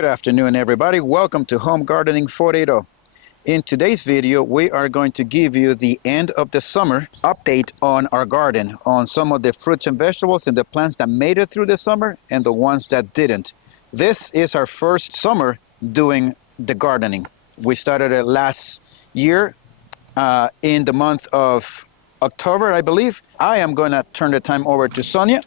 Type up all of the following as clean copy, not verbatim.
Good afternoon, everybody. Welcome to Home Gardening 480. In today's video, we are going to give you the end of the summer update on our garden, on some of the fruits and vegetables and the plants that made it through the summer and the ones that didn't. This is our first summer doing the gardening. We started it last year in the month of October, I believe. I am going to turn the time over to Sonia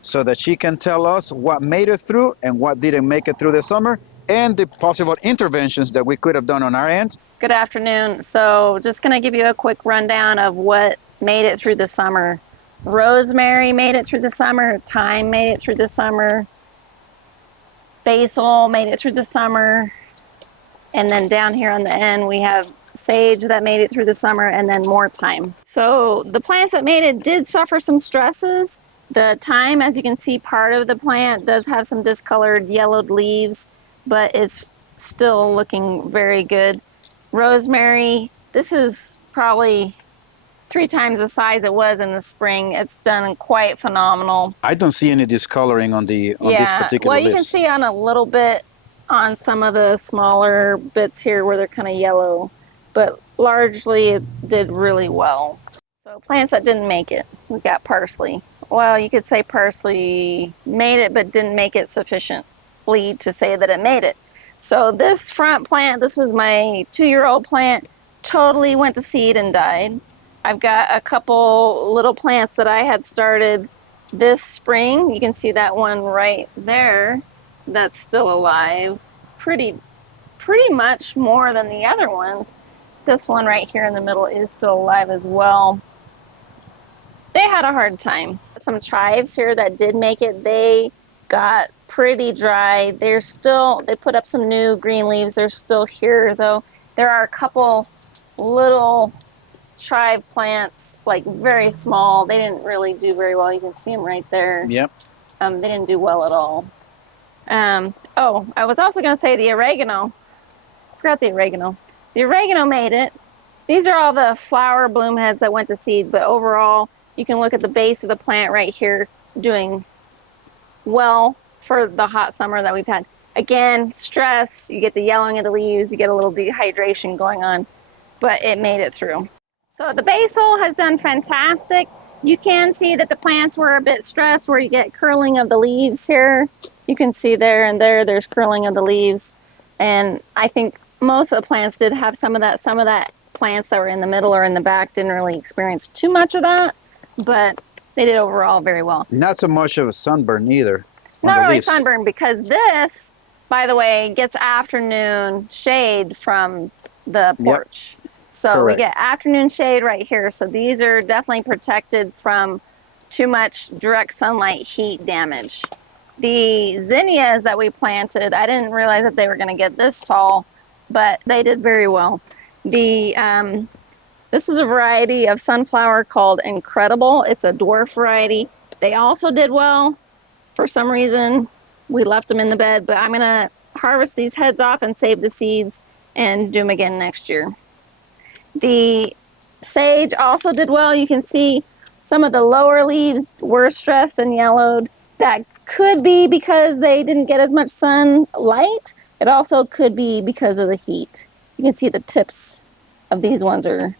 so that she can tell us what made it through and what didn't make it through the summer and the possible interventions that we could have done on our end. Good afternoon. So just going to give you a quick rundown of what made it through the summer. Rosemary made it through the summer. Thyme made it through the summer. Basil made it through the summer. And then down here on the end we have sage that made it through the summer, and then more thyme. So the plants that made it did suffer some stresses. The thyme, as you can see, part of the plant does have some discolored yellowed leaves, but it's still looking very good. Rosemary, this is probably 3 times the size it was in the spring. It's done quite phenomenal. I don't see any discoloring on this particular well, you list. can see on a little bit on some of the smaller bits here where they're kind of yellow, but largely it did really well. So plants that didn't make it, we got parsley. Well, you could say parsley made it but didn't make it sufficiently to say that it made it. So this front plant, this was my 2-year-old plant, totally went to seed and died. I've got a couple little plants that I had started this spring. You can see that one right there that's still alive. Pretty much more than the other ones. This one right here in the middle is still alive as well. They had a hard time. Some chives here that did make it, they got pretty dry. They put up some new green leaves. They're still here though. There are a couple little chive plants, like very small. They didn't really do very well. You can see them right there. Yep. They didn't do well at all. Oh, I was also going to say the oregano. Forgot the oregano. The oregano made it. These are all the flower bloom heads that went to seed, but overall, you can look at the base of the plant right here doing well for the hot summer that we've had. Again, stress, you get the yellowing of the leaves, you get a little dehydration going on, but it made it through. So the basil has done fantastic. You can see that the plants were a bit stressed where you get curling of the leaves here. You can see there and there's curling of the leaves. And I think most of the plants did have some of that. Some of that plants that were in the middle or in the back didn't really experience too much of that, but they did overall very well. Not so much of a sunburn either. Not really sunburn, because this, by the way, gets afternoon shade from the porch. Yep. So correct. We get afternoon shade right here. So these are definitely protected from too much direct sunlight heat damage. The zinnias that we planted, I didn't realize that they were going to get this tall, but they did very well. This is a variety of sunflower called Incredible. It's a dwarf variety. They also did well. For some reason, we left them in the bed, but I'm going to harvest these heads off and save the seeds and do them again next year. The sage also did well. You can see some of the lower leaves were stressed and yellowed. That could be because they didn't get as much sunlight. It also could be because of the heat. You can see the tips of these ones are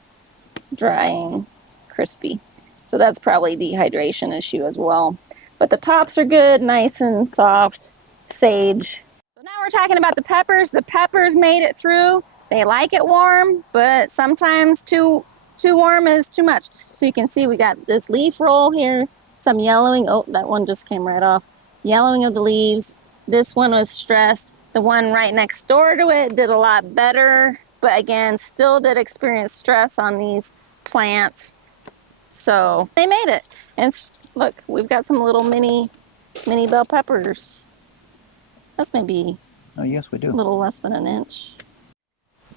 drying, crispy. So that's probably dehydration issue as well. But the tops are good, nice and soft, sage. So now we're talking about the peppers. The peppers made it through. They like it warm, but sometimes too warm is too much. So you can see we got this leaf roll here, some yellowing. Oh, that one just came right off. Yellowing of the leaves. This one was stressed. The one right next door to it did a lot better, but again, still did experience stress on these plants. So they made it. And look, we've got some little mini bell peppers. That's maybe yes, we do. A little less than an inch.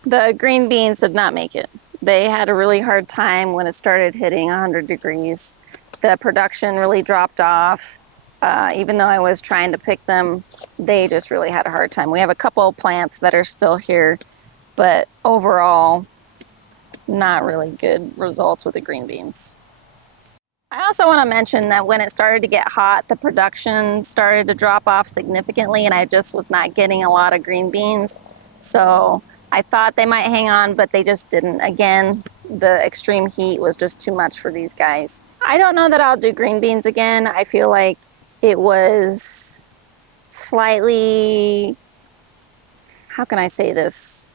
The green beans did not make it. They had a really hard time when it started hitting 100 degrees. The production really dropped off. Even though I was trying to pick them, they just really had a hard time. We have a couple plants that are still here, but overall, not really good results with the green beans. I also want to mention that when it started to get hot, the production started to drop off significantly, and I just was not getting a lot of green beans. So I thought they might hang on, but they just didn't. Again, the extreme heat was just too much for these guys. I don't know that I'll do green beans again. I feel like it was slightly, how can I say this?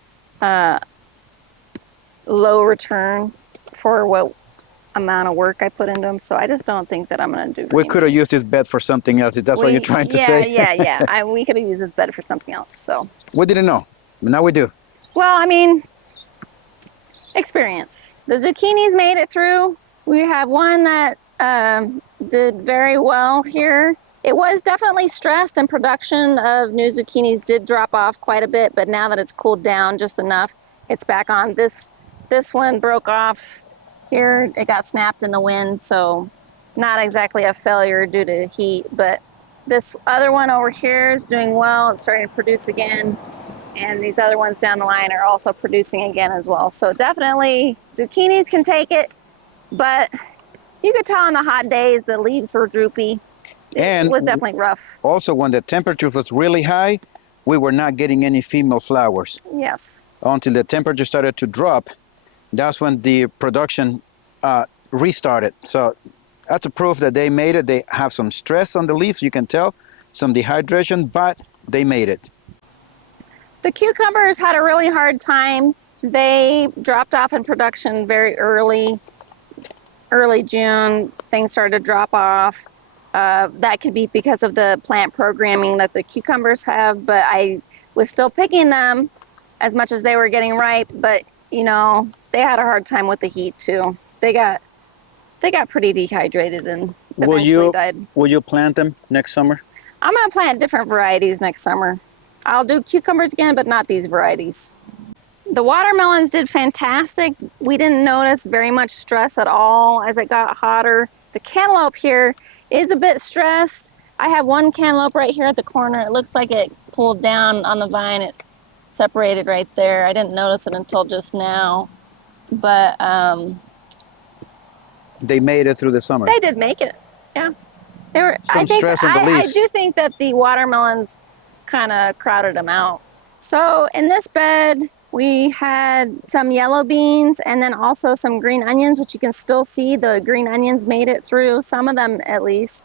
Low return for what amount of work I put into them. So I just don't think that I'm going to do green We could have beans. used this bed for something else. Is that what you're trying to say? Yeah. We could have used this bed for something else. So We didn't know, but now we do. well, I mean, experience. The zucchinis made it through. We have one that did very well here. It was definitely stressed, and production of new zucchinis did drop off quite a bit, but now that it's cooled down just enough, it's back on. This one broke off here. It got snapped in the wind, so not exactly a failure due to heat, but this other one over here is doing well. It's starting to produce again. And these other ones down the line are also producing again as well. So definitely zucchinis can take it, but you could tell on the hot days the leaves were droopy. And It was definitely rough. also, when the temperature was really high, we were not getting any female flowers. Yes. Until the temperature started to drop, that's when the production restarted. So that's a proof that they made it. They have some stress on the leaves, you can tell, some dehydration, but they made it. The cucumbers had a really hard time. They dropped off in production very early June. Things started to drop off. That could be because of the plant programming that the cucumbers have, but I was still picking them as much as they were getting ripe, but you know, they had a hard time with the heat too. They got pretty dehydrated and eventually died. Will you plant them next summer? I'm gonna plant different varieties next summer. I'll do cucumbers again, but not these varieties. The watermelons did fantastic. We didn't notice very much stress at all as it got hotter. The cantaloupe here is a bit stressed. I have one cantaloupe right here at the corner. It looks like it pulled down on the vine. It separated right there. I didn't notice it until just now, but They made it through the summer. they did make it. Yeah, they were. Some stress on the I leaves. do think that the watermelons kind of crowded them out. So in this bed, we had some yellow beans and then also some green onions, which you can still see the green onions made it through, some of them at least.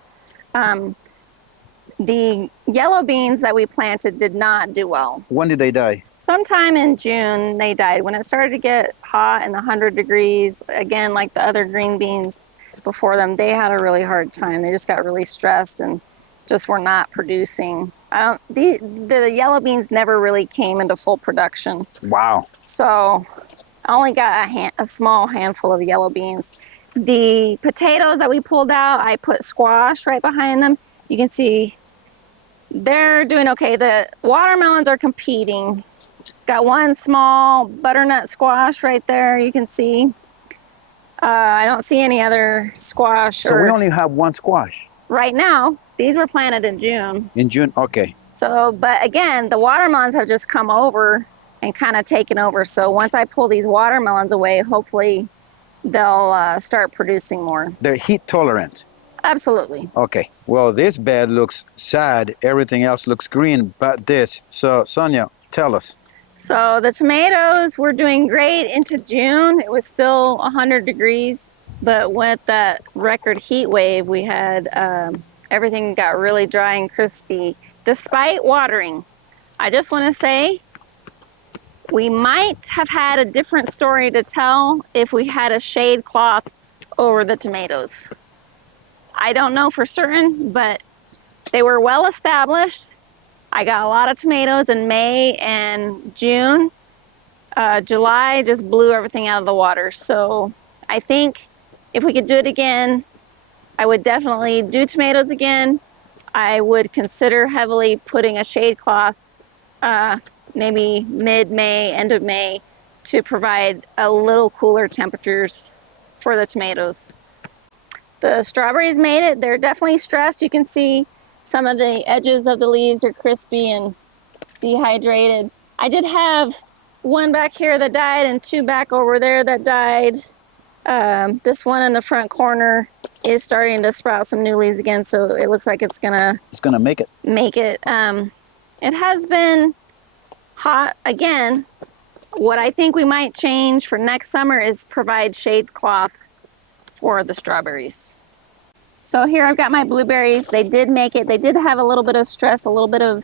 The yellow beans that we planted did not do well. When did they die? Sometime in June, they died. When it started to get hot and 100 degrees, again, like the other green beans before them, they had a really hard time. They just got really stressed and just were not producing. The yellow beans never really came into full production. Wow. So I only got a small handful of yellow beans. The potatoes that we pulled out, I put squash right behind them. You can see they're doing okay. The watermelons are competing. Got one small butternut squash right there, you can see. I don't see any other squash. So we only have one squash. Right now. These were planted in June. In June, okay. So, but again, the watermelons have just come over and kind of taken over. So once I pull these watermelons away, hopefully they'll start producing more. They're heat tolerant. Absolutely. Okay. Well, this bed looks sad. Everything else looks green, but this. So, Sonia, tell us. So the tomatoes were doing great into June. It was still 100 degrees, but with that record heat wave we had, everything got really dry and crispy despite watering. I just want to say we might have had a different story to tell if we had a shade cloth over the tomatoes. I don't know for certain, but they were well established. I got a lot of tomatoes in May and June. July just blew everything out of the water. So I think if we could do it again, I would definitely do tomatoes again. I would consider heavily putting a shade cloth, maybe mid-May, end of May, to provide a little cooler temperatures for the tomatoes. The strawberries made it. They're definitely stressed. You can see some of the edges of the leaves are crispy and dehydrated. I did have one back here that died and two back over there that died. This one in the front corner is starting to sprout some new leaves again, so it looks like it's gonna make it. make it. It has been hot again. What I think we might change for next summer is provide shade cloth for the strawberries. So here I've got my blueberries. They did make it. They did have a little bit of stress, a little bit of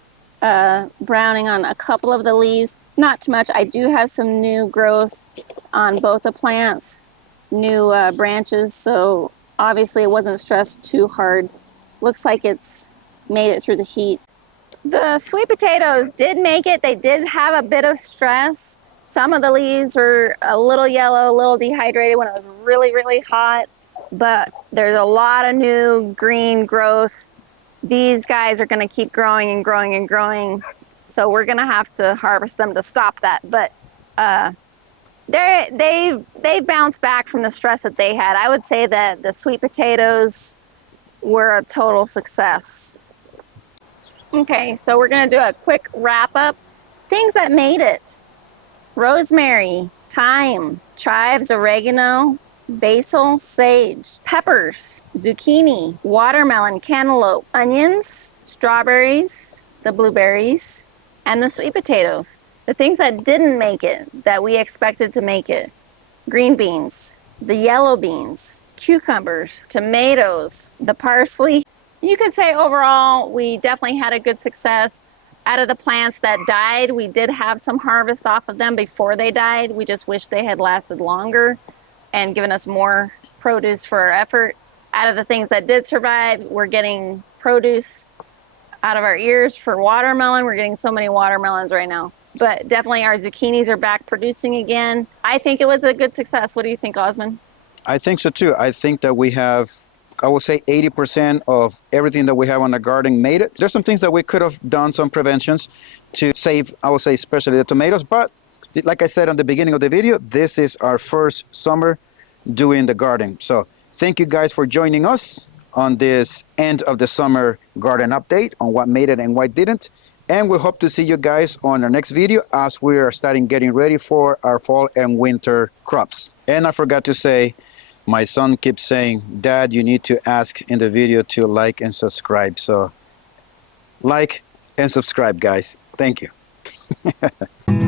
browning on a couple of the leaves. Not too much. I do have some new growth on both the plants, new branches, so obviously it wasn't stressed too hard. Looks like it's made it through the heat. The sweet potatoes did make it. They did have a bit of stress. Some of the leaves were a little yellow, a little dehydrated when it was really, really hot, but there's a lot of new green growth. These guys are going to keep growing and growing and growing, so we're going to have to harvest them to stop that. But they bounced back from the stress that they had. I would say that the sweet potatoes were a total success. Okay, so we're going to do a quick wrap up. Things that made it: rosemary, thyme, chives, oregano, basil, sage, peppers, zucchini, watermelon, cantaloupe, onions, strawberries, the blueberries, and the sweet potatoes. The things that didn't make it, that we expected to make it: green beans, the yellow beans, cucumbers, tomatoes, the parsley. You could say overall, we definitely had a good success. Out of the plants that died, we did have some harvest off of them before they died. We just wish they had lasted longer and given us more produce for our effort. Out of the things that did survive, we're getting produce out of our ears for watermelon. We're getting so many watermelons right now. But definitely our zucchinis are back producing again. I think it was a good success. What do you think, Osmond? I think so too. I think that we have, I would say 80% of everything that we have on the garden made it. There's some things that we could have done, some preventions to save, I would say especially the tomatoes. But like I said on the beginning of the video, this is our first summer doing the garden. So thank you guys for joining us on this end of the summer garden update on what made it and what didn't. And we hope to see you guys on our next video as we are starting getting ready for our fall and winter crops. And I forgot to say, my son keeps saying, Dad, you need to ask in the video to like and subscribe. So like and subscribe, guys. Thank you.